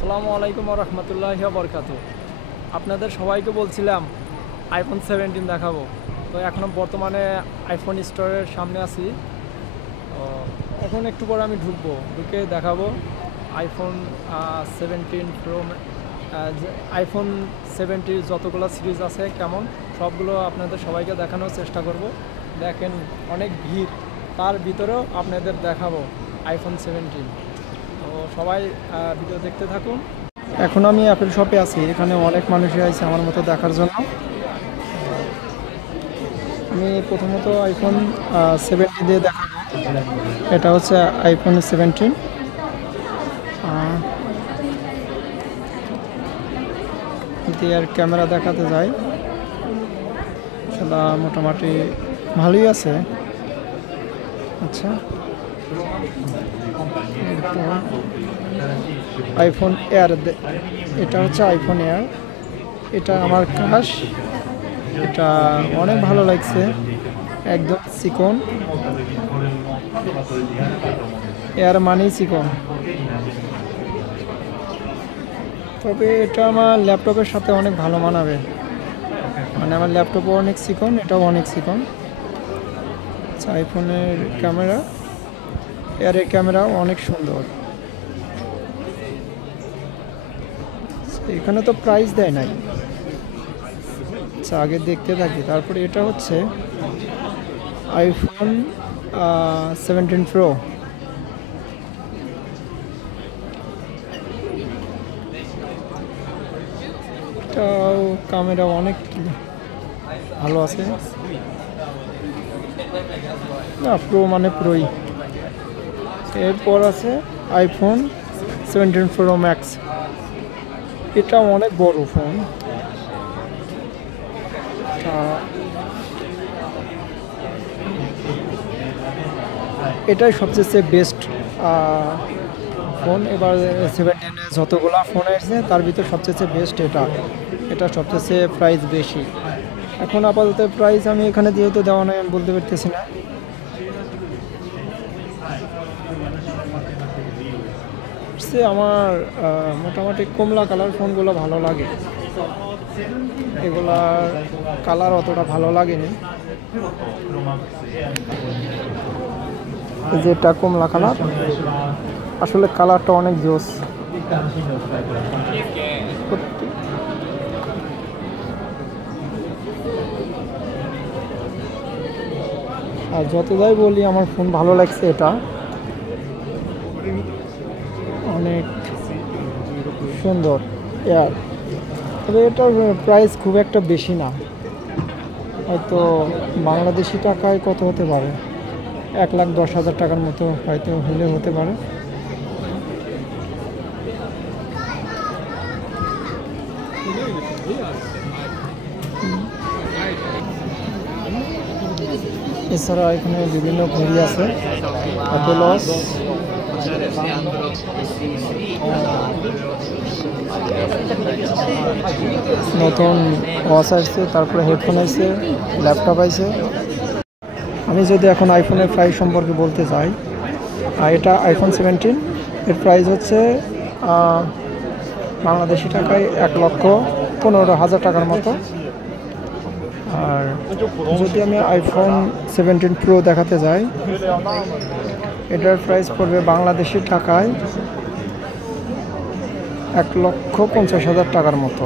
আসসালামু আলাইকুম ওয়া রাহমাতুল্লাহি ওয়া বারাকাতুহু। আপনাদের সবাইকে বলছিলাম আইফোন 17 দেখাবো। তো এখন বর্তমানে আইফোন স্টোরের সামনে আছি। এখন একটু পরে আমি ঢুকে দেখাবো আইফোন 17 প্রো। আইফোন 70 যতগুলো সিরিজ আছে কেমন সবগুলো আপনাদের সবাইকে দেখানোর চেষ্টা করব। দেখেন অনেক ভিড়, তার ভিতরেও আপনাদের দেখাবো আইফোন 17। তো সবাই ভিডিও দেখতে থাকুন। এখন আমি অ্যাপেল শপে আছি, এখানে অনেক মানুষই আছে আমার মতো দেখার জন্য। আমি প্রথমত আইফোন 70 দিয়ে দেখাবো। এটা হচ্ছে আইফোন 17। যদি আর ক্যামেরা দেখাতে যাই সেটা মোটামুটি ভালোই আছে। আচ্ছা, আইফোন এয়ার, এটা হচ্ছে আইফোন এয়ার। এটা আমার ক্রাশ, এটা অনেক ভালো লাগছে, একদম চিকন। এয়ার মানেই চিকন, তবে এটা আমার ল্যাপটপের সাথে অনেক ভালো মানাবে। মানে আমার ল্যাপটপও অনেক চিকন, এটাও অনেক চিকন। আচ্ছা, আইফোনের ক্যামেরা, এয়ারের ক্যামেরাও অনেক সুন্দর। এখানে তো প্রাইস দেয় নাই। আচ্ছা, আগে দেখতে থাকি। তারপরে এটা হচ্ছে আইফোন 17 প্রো। এটাও ক্যামেরা অনেক ভালো আছে। না, প্রো মানে প্রোই। এরপর আছে আইফোন 17 প্রো ম্যাক্স। এটা অনেক বড় ফোন। এটাই সবচেয়ে বেস্ট ফোন। এবার 17 যতগুলো ফোন এসেছে তার ভিতর সবচেয়ে বেস্ট এটা সবচেয়ে প্রাইস বেশি। এখন আপাতত প্রাইস আমি এখানে যেহেতু দেওয়া নয়, আমি বলতে পারতেছি না। আমার মোটামুটি কমলা কালার ফোনগুলো ভালো লাগে, এগুলার কালার অতটা ভালো লাগেনি। যেটা কমলা কালার, আসলে কালারটা অনেক জোস। আর যতটাই বলি আমার ফোন ভালো লাগছে, এটা অনেক সুন্দর এয়ার। তবে এটার প্রাইস খুব একটা বেশি না, হয়তো বাংলাদেশি টাকায় কত হতে পারে, 1,10,000 টাকার মতো হয়তো হলে হতে পারে। এছাড়া এখানে বিভিন্ন ঘড়ি আছে, অ্যাপল ওয়াচ, নতুন ওয়াচ আসছে, তারপরে হেডফোন আসছে, ল্যাপটপ আছে। আমি যদি এখন আইফোনের প্রাইস সম্পর্কে বলতে চাই, এটা আইফোন 17, এর প্রাইস হচ্ছে বাংলাদেশি টাকায় 1,15,000 টাকার মতো। আর যদি আমি আইফোন 17 প্রো দেখাতে যাই, এটার প্রাইস পড়বে বাংলাদেশি টাকায় 1,50,000 টাকার মতো।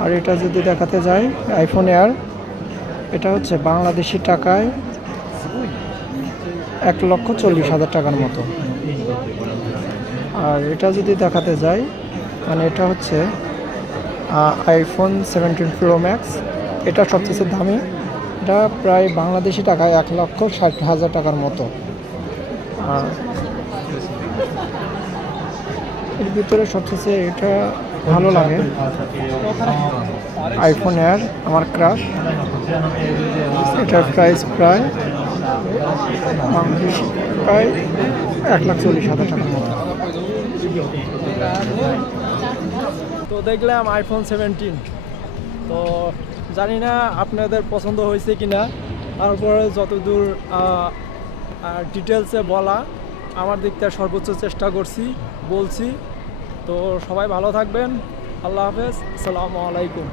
আর এটা যদি দেখাতে যাই আইফোন এয়ার, এটা হচ্ছে বাংলাদেশি টাকায় 1,40,000 টাকার মতো। আর এটা যদি দেখাতে যাই, মানে এটা হচ্ছে আইফোন 17 প্রো ম্যাক্স, এটা সবচেয়ে দামি। এটা প্রায় বাংলাদেশি টাকায় 1,60,000 টাকার মতো। আর এর ভিতরে সবচেয়ে এটা ভালো লাগে আইফোন এয়ার, আমার ক্রাশ। এটার প্রাইস প্রায় 1,40,000 টাকার মতো। তো দেখলাম আইফোন 17, তো জানি না আপনাদের পছন্দ হয়েছে কিনা। তারপরে যতদূর ডিটেলসে বলা, আমার দিক থেকে সর্বোচ্চ চেষ্টা করছি, বলছি। তো সবাই ভালো থাকবেন। আল্লাহ হাফেজ, আসসালামু আলাইকুম।